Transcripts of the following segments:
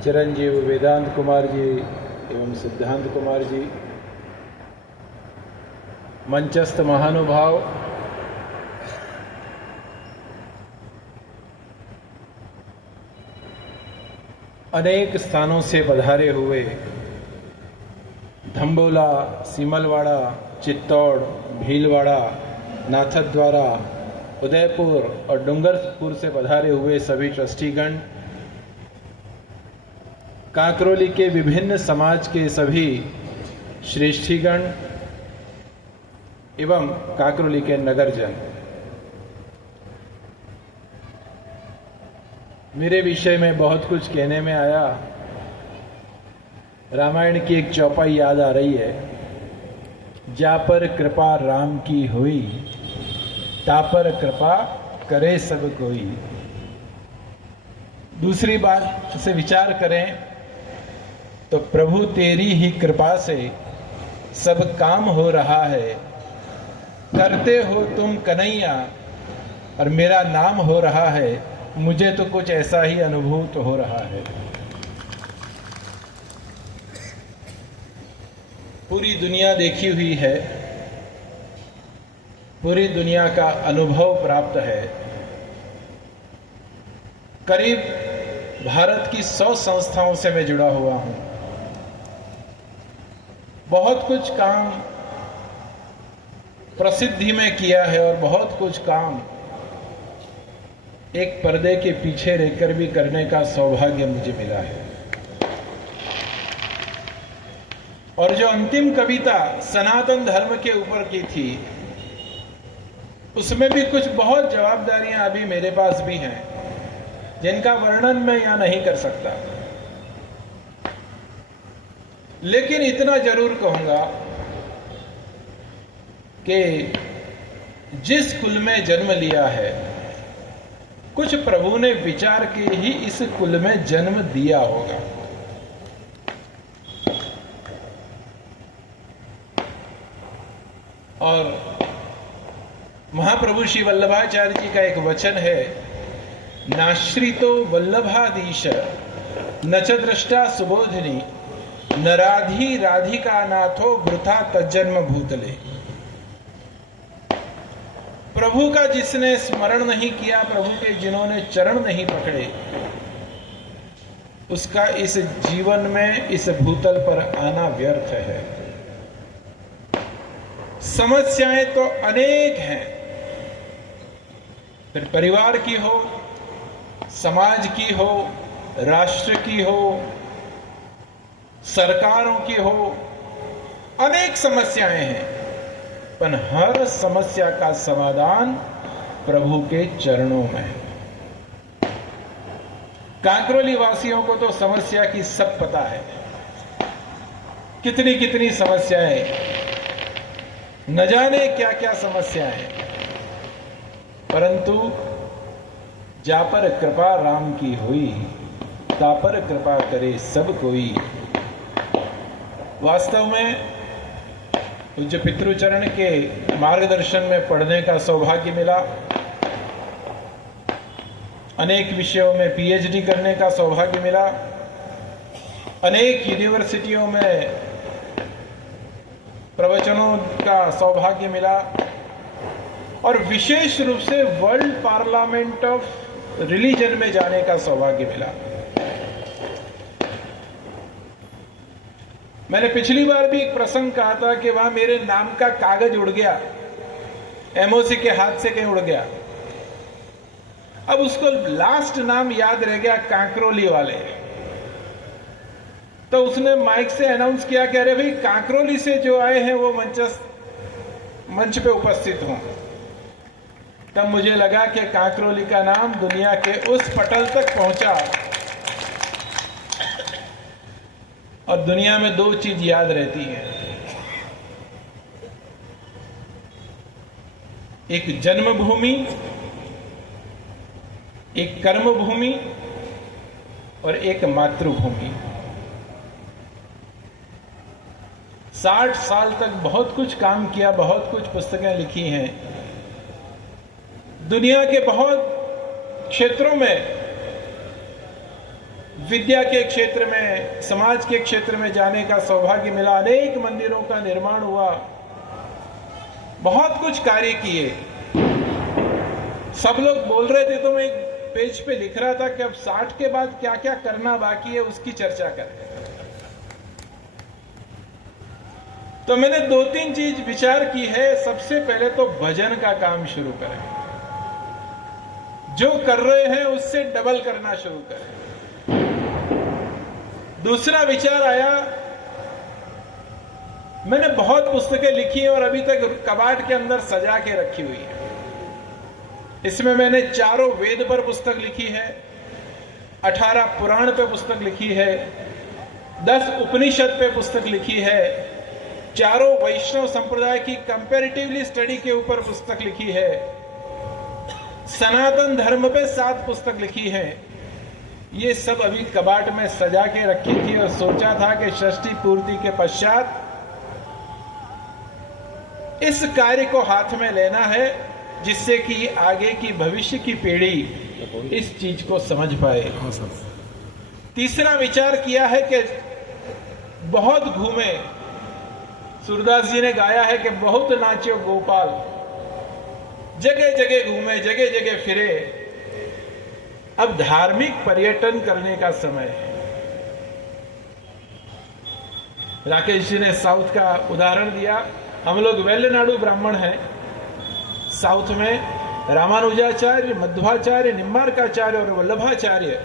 चिरंजीव वेदांत कुमार जी एवं सिद्धांत कुमार जी, मंचस्थ महानुभाव, अनेक स्थानों से पधारे हुए धम्बोला, सीमलवाड़ा, चित्तौड़, भीलवाड़ा, नाथद्वारा, उदयपुर और डूंगरपुर से पधारे हुए सभी ट्रस्टीगण, कांकरोली के विभिन्न समाज के सभी श्रेष्ठीगण एवं कांकरोली के नगरजन, मेरे विषय में बहुत कुछ कहने में आया। रामायण की एक चौपाई याद आ रही है, जा पर कृपा राम की हुई, ता पर कृपा करे सब कोई। दूसरी बात से विचार करें तो प्रभु तेरी ही कृपा से सब काम हो रहा है, करते हो तुम कन्हैया और मेरा नाम हो रहा है। मुझे तो कुछ ऐसा ही अनुभूत हो रहा है। पूरी दुनिया देखी हुई है, पूरी दुनिया का अनुभव प्राप्त है। करीब भारत की 100 संस्थाओं से मैं जुड़ा हुआ हूं। बहुत कुछ काम प्रसिद्धि में किया है और बहुत कुछ काम एक पर्दे के पीछे रहकर भी करने का सौभाग्य मुझे मिला है। और जो अंतिम कविता सनातन धर्म के ऊपर की थी, उसमें भी कुछ बहुत जवाबदारियां अभी मेरे पास भी हैं, जिनका वर्णन मैं यहां नहीं कर सकता। लेकिन इतना जरूर कहूंगा कि जिस कुल में जन्म लिया है, कुछ प्रभु ने विचार के ही इस कुल में जन्म दिया होगा। और महाप्रभु श्री वल्लभाचार्य जी का एक वचन है, नाश्रितो वल्लभाधीश न च दृष्टा सुबोधिनी, न राधी राधिका नाथो वृथा तज्जन्म भूतले। प्रभु का जिसने स्मरण नहीं किया, प्रभु के जिन्होंने चरण नहीं पकड़े, उसका इस जीवन में इस भूतल पर आना व्यर्थ है। समस्याएं तो अनेक हैं, फिर परिवार की हो, समाज की हो, राष्ट्र की हो, सरकारों की हो, अनेक समस्याएं हैं, पर हर समस्या का समाधान प्रभु के चरणों में है। कांकरोली वासियों को तो समस्या की सब पता है, कितनी कितनी समस्याएं, न जाने क्या क्या समस्याएं, परंतु जा पर कृपा राम की हुई, ता पर कृपा करे सब कोई। वास्तव में पूज्य पितृचरण के मार्गदर्शन में पढ़ने का सौभाग्य मिला, अनेक विषयों में पीएचडी करने का सौभाग्य मिला, अनेक यूनिवर्सिटियों में प्रवचनों का सौभाग्य मिला, और विशेष रूप से वर्ल्ड पार्लियामेंट ऑफ रिलीजन में जाने का सौभाग्य मिला। मैंने पिछली बार भी एक प्रसंग कहा था कि वहां मेरे नाम का कागज उड़ गया, एमओसी के हाथ से कहीं उड़ गया। अब उसको लास्ट नाम याद रह गया, कांकरोली वाले। तो उसने माइक से अनाउंस किया, कह रहे भाई कांकरोली से जो आए हैं वो मंच पे उपस्थित हों। तब मुझे लगा कि कांकरोली का नाम दुनिया के उस पटल तक पहुंचा, और दुनिया में दो चीज याद रहती है, एक जन्मभूमि, एक कर्मभूमि और एक मातृभूमि। 60 साल तक बहुत कुछ काम किया, बहुत कुछ पुस्तकें लिखी हैं, दुनिया के बहुत क्षेत्रों में विद्या के क्षेत्र में, समाज के क्षेत्र में जाने का सौभाग्य मिला। अनेक मंदिरों का निर्माण हुआ, बहुत कुछ कार्य किए। सब लोग बोल रहे थे तो मैं एक पेज पे लिख रहा था कि अब 60 के बाद क्या क्या करना बाकी है उसकी चर्चा करें। तो मैंने 2-3 चीज विचार की है। सबसे पहले तो भजन का काम शुरू करें, जो कर रहे हैं उससे डबल करना शुरू करें। दूसरा विचार आया, मैंने बहुत पुस्तकें लिखी हैं और अभी तक कबाड़ के अंदर सजा के रखी हुई है। इसमें मैंने 4 वेद पर पुस्तक लिखी है, 18 पुराण पे पुस्तक लिखी है, 10 उपनिषद पे पुस्तक लिखी है, 4 वैष्णव संप्रदाय की कंपैरेटिवली स्टडी के ऊपर पुस्तक लिखी है, सनातन धर्म पे 7 पुस्तक लिखी है। ये सब अभी कबाड़ में सजा के रखी थी और सोचा था कि षष्ठी पूर्ति के पश्चात इस कार्य को हाथ में लेना है, जिससे कि आगे की भविष्य की पीढ़ी इस चीज को समझ पाए। तीसरा विचार किया है कि बहुत घूमे, सूरदास जी ने गाया है कि बहुत नाचो गोपाल, जगह जगह घूमे, जगह जगह फिरे। अब धार्मिक पर्यटन करने का समय है। राकेश जी ने साउथ का उदाहरण दिया। हम लोग वेल्लनाडु ब्राह्मण हैं। साउथ में रामानुजाचार्य, मध्वाचार्य, निम्बार्काचार्य और वल्लभाचार्य,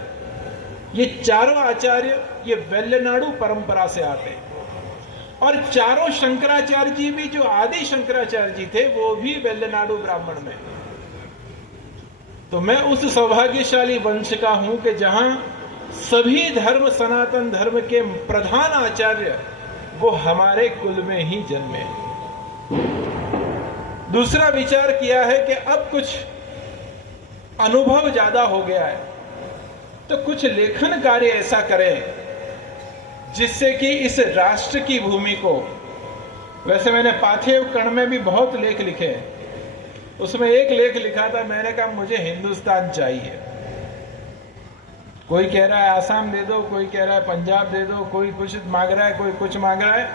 ये 4 आचार्य ये वेल्लनाडु परंपरा से आते हैं। और 4 शंकराचार्य जी भी, जो आदि शंकराचार्य जी थे, वो भी वेल्लनाडु ब्राह्मण में। तो मैं उस सौभाग्यशाली वंश का हूं कि जहां सभी धर्म, सनातन धर्म के प्रधान आचार्य वो हमारे कुल में ही जन्मे। दूसरा विचार किया है कि अब कुछ अनुभव ज्यादा हो गया है, तो कुछ लेखन कार्य ऐसा करें जिससे कि इस राष्ट्र की भूमि को, वैसे मैंने पाथेय कर्ण में भी बहुत लेख लिखे हैं, उसमें एक लेख लिखा था, मैंने कहा मुझे हिंदुस्तान चाहिए। कोई कह रहा है आसाम दे दो, कोई कह रहा है पंजाब दे दो, कोई कुछ मांग रहा है, कोई कुछ मांग रहा है।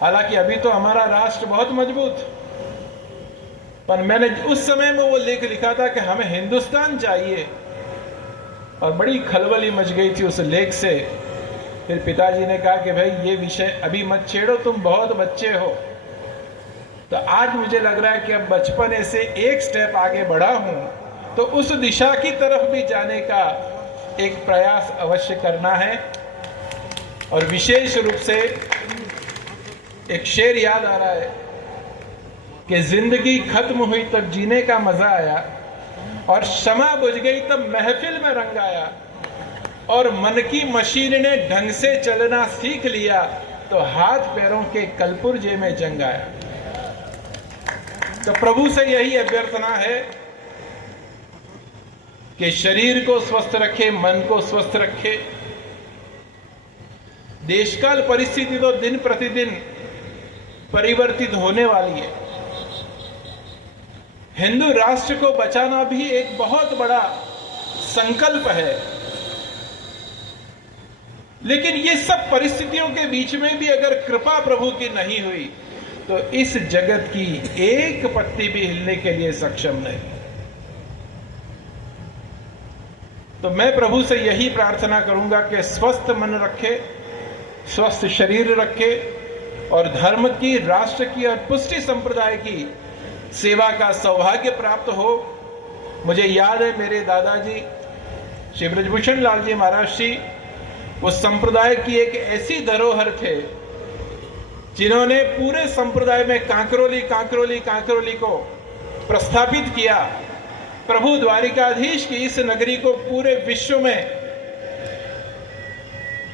हालांकि अभी तो हमारा राष्ट्र बहुत मजबूत, पर मैंने उस समय में वो लेख लिखा था कि हमें हिंदुस्तान चाहिए, और बड़ी खलबली मच गई थी उस लेख से। फिर पिताजी ने कहा कि भाई ये विषय अभी मत छेड़ो, तुम बहुत बच्चे हो। तो आज मुझे लग रहा है कि अब बचपने से एक स्टेप आगे बढ़ा हूं, तो उस दिशा की तरफ भी जाने का एक प्रयास अवश्य करना है। और विशेष रूप से एक शेर याद आ रहा है कि जिंदगी खत्म हुई तब जीने का मजा आया, और शमा बुझ गई तब महफिल में रंग आया, और मन की मशीन ने ढंग से चलना सीख लिया, तो हाथ पैरों के कलपुर्जे में जंग आया। तो प्रभु से यही अभ्यर्थना है कि शरीर को स्वस्थ रखे, मन को स्वस्थ रखे। देशकाल परिस्थिति तो दिन प्रतिदिन परिवर्तित होने वाली है। हिंदू राष्ट्र को बचाना भी एक बहुत बड़ा संकल्प है, लेकिन ये सब परिस्थितियों के बीच में भी अगर कृपा प्रभु की नहीं हुई तो इस जगत की एक पत्ती भी हिलने के लिए सक्षम नहीं। तो मैं प्रभु से यही प्रार्थना करूंगा कि स्वस्थ मन रखे, स्वस्थ शरीर रखे, और धर्म की, राष्ट्र की और पुष्टि संप्रदाय की सेवा का सौभाग्य प्राप्त हो। मुझे याद है मेरे दादाजी श्री ब्रजभूषण लाल जी महाराज जी उस संप्रदाय की एक ऐसी धरोहर थे जिन्होंने पूरे संप्रदाय में कांकरोली कांकरोली कांकरोली को प्रस्थापित किया। प्रभु द्वारिकाधीश की इस नगरी को पूरे विश्व में,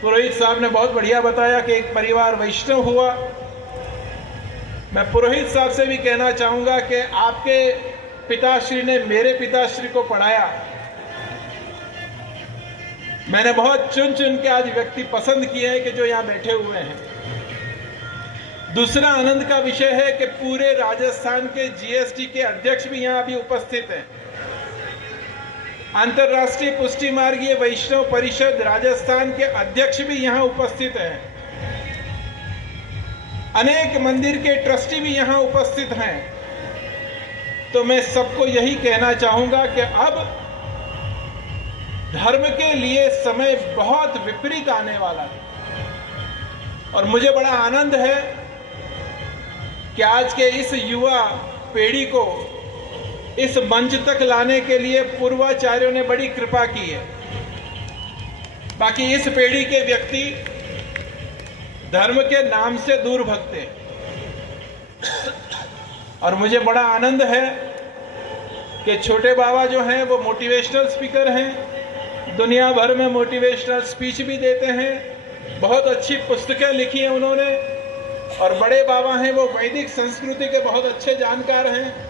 पुरोहित साहब ने बहुत बढ़िया बताया कि एक परिवार वैष्णव हुआ। मैं पुरोहित साहब से भी कहना चाहूंगा कि आपके पिताश्री ने मेरे पिताश्री को पढ़ाया। मैंने बहुत चुन चुन के आज व्यक्ति पसंद किए हैं कि जो यहां बैठे हुए हैं। दूसरा आनंद का विषय है कि पूरे राजस्थान के जीएसटी के अध्यक्ष भी यहां अभी उपस्थित हैं। अंतर्राष्ट्रीय पुष्टि मार्गीय वैष्णव परिषद राजस्थान के अध्यक्ष भी यहां उपस्थित हैं, अनेक मंदिर के ट्रस्टी भी यहां उपस्थित हैं। तो मैं सबको यही कहना चाहूंगा कि अब धर्म के लिए समय बहुत विपरीत आने वाला है, और मुझे बड़ा आनंद है कि आज के इस युवा पीढ़ी को इस मंच तक लाने के लिए पूर्वाचार्यों ने बड़ी कृपा की है। बाकी इस पीढ़ी के व्यक्ति धर्म के नाम से दूर भगते, और मुझे बड़ा आनंद है कि छोटे बाबा जो हैं वो मोटिवेशनल स्पीकर हैं, दुनिया भर में मोटिवेशनल स्पीच भी देते हैं, बहुत अच्छी पुस्तकें लिखी हैं उन्होंने, और बड़े बाबा हैं वो वैदिक संस्कृति के बहुत अच्छे जानकार हैं।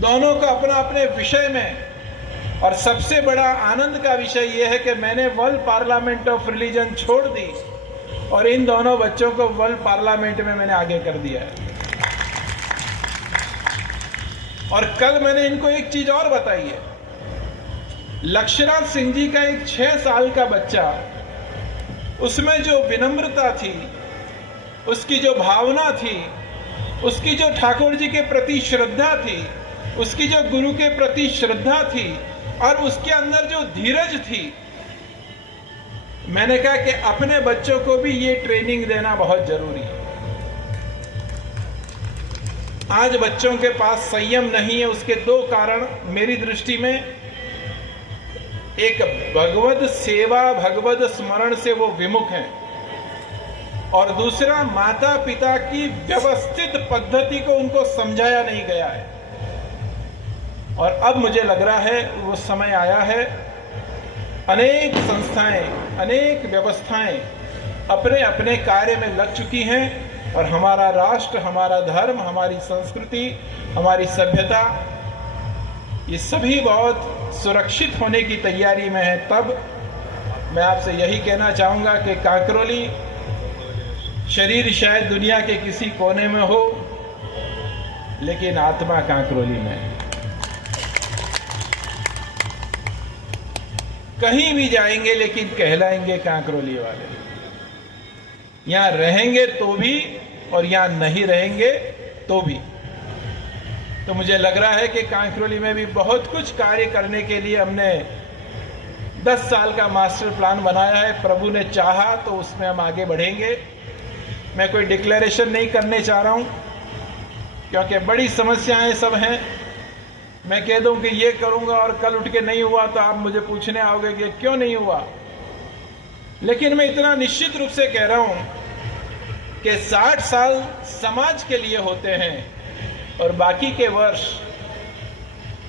दोनों का अपना अपने विषय में, और सबसे बड़ा आनंद का विषय यह है कि मैंने वर्ल्ड पार्लियामेंट ऑफ रिलीजन छोड़ दी और इन दोनों बच्चों को वर्ल्ड पार्लियामेंट में मैंने आगे कर दिया है। और कल मैंने इनको एक चीज और बताई है। लक्ष्यराज सिंह जी का एक 6 साल का बच्चा, उसमें जो विनम्रता थी, उसकी जो भावना थी, उसकी जो ठाकुर जी के प्रति श्रद्धा थी, उसकी जो गुरु के प्रति श्रद्धा थी, और उसके अंदर जो धीरज थी, मैंने कहा कि अपने बच्चों को भी ये ट्रेनिंग देना बहुत जरूरी है। आज बच्चों के पास संयम नहीं है, उसके 2 कारण मेरी दृष्टि में। एक, भगवद सेवा भगवद स्मरण से वो विमुख हैं, और दूसरा, माता पिता की व्यवस्थित पद्धति को उनको समझाया नहीं गया है। और अब मुझे लग रहा है वो समय आया है, अनेक संस्थाएं, अनेक व्यवस्थाएं अपने अपने कार्य में लग चुकी हैं, और हमारा राष्ट्र, हमारा धर्म, हमारी संस्कृति, हमारी सभ्यता, ये सभी बहुत सुरक्षित होने की तैयारी में है। तब मैं आपसे यही कहना चाहूंगा कि कांकरोली शरीर शायद दुनिया के किसी कोने में हो, लेकिन आत्मा कांकरोली में है। कहीं भी जाएंगे लेकिन कहलाएंगे कांकरोली वाले। यहां रहेंगे तो भी, और यहां नहीं रहेंगे तो भी। तो मुझे लग रहा है कि कांकरोली में भी बहुत कुछ कार्य करने के लिए हमने 10 साल का मास्टर प्लान बनाया है। प्रभु ने चाहा तो उसमें हम आगे बढ़ेंगे। मैं कोई डिक्लेरेशन नहीं करने चाह रहा हूं, क्योंकि बड़ी समस्याएं सब हैं। मैं कह दूं कि ये करूंगा और कल उठ के नहीं हुआ तो आप मुझे पूछने आओगे कि क्यों नहीं हुआ। लेकिन मैं इतना निश्चित रूप से कह रहा हूं कि 60 साल समाज के लिए होते हैं, और बाकी के वर्ष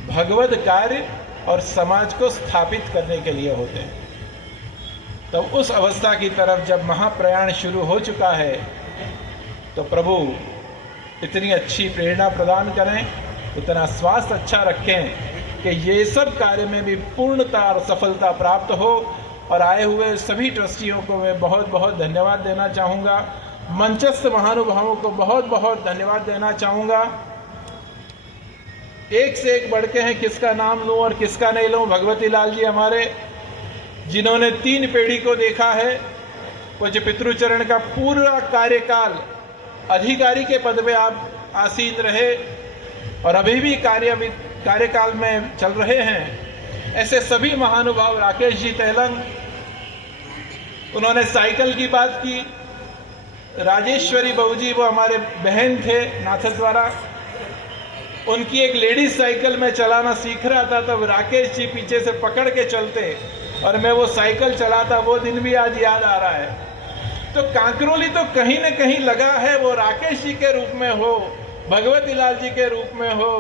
भगवत कार्य और समाज को स्थापित करने के लिए होते हैं। तो उस अवस्था की तरफ जब महाप्रयाण शुरू हो चुका है, तो प्रभु इतनी अच्छी प्रेरणा प्रदान करें, उतना स्वास्थ्य अच्छा रखें कि ये सब कार्य में भी पूर्णता और सफलता प्राप्त हो। और आए हुए सभी ट्रस्टियों को मैं बहुत बहुत धन्यवाद देना चाहूँगा। मंचस्थ महानुभावों को बहुत बहुत धन्यवाद देना चाहूँगा। एक से एक बढ़ के हैं, किसका नाम लूँ और किसका नहीं लूँ। भगवती लाल जी हमारे, जिन्होंने 3 पीढ़ी को देखा है, पूज्य पितृचरण का पूरा कार्यकाल अधिकारी के पद पे आप आसीन रहे और अभी भी कार्यकाल में चल रहे हैं। ऐसे सभी महानुभाव, राकेश जी तेलंग, उन्होंने साइकिल की बात की। राजेश्वरी बहू जी, वो हमारे बहन थे नाथक द्वारा, उनकी एक लेडीज साइकिल में चलाना सीख रहा था, तब राकेश जी पीछे से पकड़ के चलते और मैं वो साइकिल चलाता। वो दिन भी आज याद आ रहा है। तो कांकरोली तो कहीं न कहीं लगा है, वो राकेश जी के रूप में हो, भगवती लाल जी के रूप में हो,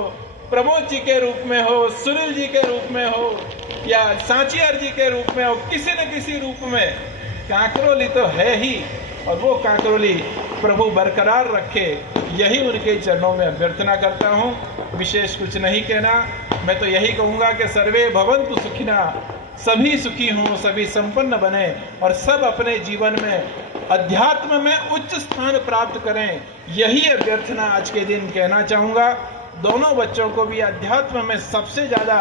प्रमोद जी के रूप में हो, सुनील जी के रूप में हो, या सांचियार जी के रूप में हो, किसी न किसी रूप में कांकरोली तो है ही। और वो कांकरोली प्रभु बरकरार रखे, यही उनके चरणों में अभ्यर्थना करता हूँ। विशेष कुछ नहीं कहना। मैं तो यही कहूँगा कि सर्वे भवन्तु सुखिना, सभी सुखी हों, सभी संपन्न बने, और सब अपने जीवन में अध्यात्म में उच्च स्थान प्राप्त करें। यही अभ्यर्थना आज के दिन कहना चाहूँगा। दोनों बच्चों को भी अध्यात्म में सबसे ज्यादा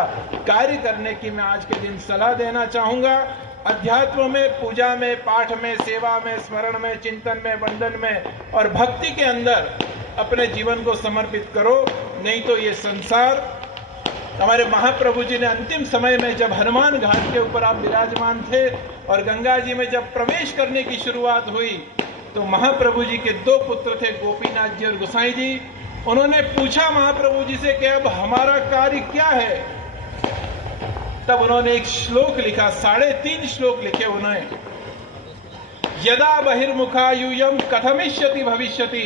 कार्य करने की मैं आज के दिन सलाह देना चाहूंगा। अध्यात्म में, पूजा में, पाठ में, सेवा में, स्मरण में, चिंतन में, वंदन में और भक्ति के अंदर अपने जीवन को समर्पित करो। नहीं तो ये संसार, हमारे महाप्रभु जी ने अंतिम समय में जब हनुमान घाट के ऊपर आप विराजमान थे और गंगा जी में जब प्रवेश करने की शुरुआत हुई तो महाप्रभु जी के दो पुत्र थे, गोपीनाथ जी और गोसाई जी। उन्होंने पूछा महाप्रभु जी से कि अब हमारा कार्य क्या है। तब उन्होंने एक श्लोक लिखा, 3.5 श्लोक लिखे उन्होंने। यदा बहिर्मुखा यूयम कथमिष्यति भविष्यति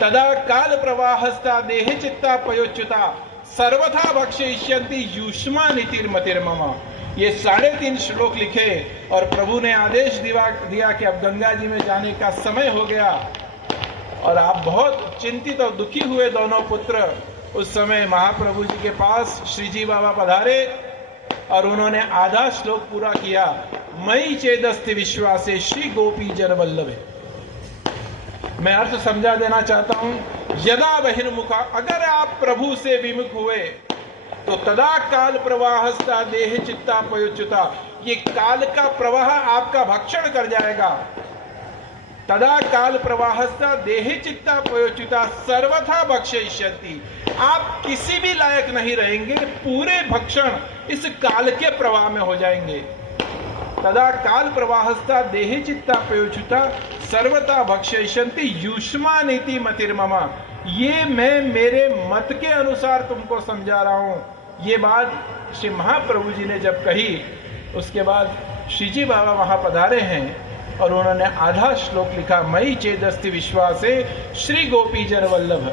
तदा काल प्रवाहस्ता देहे चित्ता पयोच्युता सर्वथा भक्षयिष्यन्ति युष्मा नीतिर्मतिर्मम। ये 3.5 श्लोक लिखे और प्रभु ने आदेश दिया कि अब गंगा जी में जाने का समय हो गया। और आप बहुत चिंतित और दुखी हुए दोनों पुत्र। उस समय महाप्रभु जी के पास श्री जी बाबा पधारे और उन्होंने आधा श्लोक पूरा किया, मयि चेदस्ति विश्वासे श्री गोपी जन वल्लभे। मैं अर्थ समझा देना चाहता हूं। यदा बहिर्मुखा, अगर आप प्रभु से विमुख हुए तो तदा काल प्रवाहस्ता देह चित्ता पयोच्युता, ये काल का प्रवाह आपका भक्षण कर जाएगा। तदा काल प्रवाहस्ता देह चित्ता पयोच्युता सर्वथा भक्षयिष्यन्ति, आप किसी भी लायक नहीं रहेंगे, पूरे भक्षण इस काल के प्रवाह में हो जाएंगे। तदा काल प्रवाहस्ता देहे चित्ता पयोच्युता सर्वथा भक्षयिष्यन्ति युष्मा नीति मतिर्मम। ये मैं मेरे मत के अनुसार तुमको समझा रहा हूं। ये बात श्री महाप्रभु जी ने जब कही, उसके बाद श्री जी बाबा वहां पधारे हैं और उन्होंने आधा श्लोक लिखा, मयि चेदस्ति विश्वासे श्री गोपी जन वल्लभ।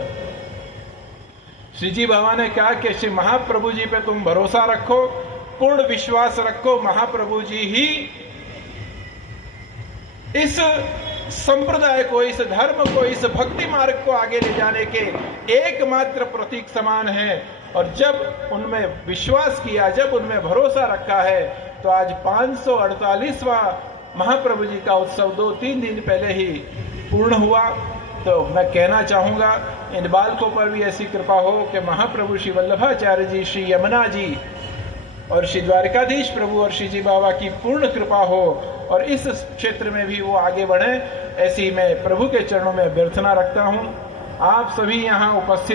श्री जी बाबा ने कहा कि श्री महाप्रभु जी पे तुम भरोसा रखो, पूर्ण विश्वास रखो। महाप्रभु जी ही इस संप्रदाय को, इस धर्म को, इस भक्ति मार्ग को आगे ले जाने के एकमात्र प्रतीक समान है। और जब उनमें विश्वास किया, जब उनमें भरोसा रखा है, तो आज 548वां महाप्रभु जी का उत्सव 2-3 दिन पहले ही पूर्ण हुआ। तो मैं कहना चाहूंगा, इन बालकों पर भी ऐसी कृपा हो कि महाप्रभु श्री वल्लभाचार्य जी, श्री यमुना जी और श्री द्वारकाधीश प्रभु और श्री जी बाबा की पूर्ण कृपा हो और इस क्षेत्र में भी वो आगे बढ़े, ऐसी मैं प्रभु के चरणों में प्रार्थना रखता हूं। आप सभी यहाँ उपस्थित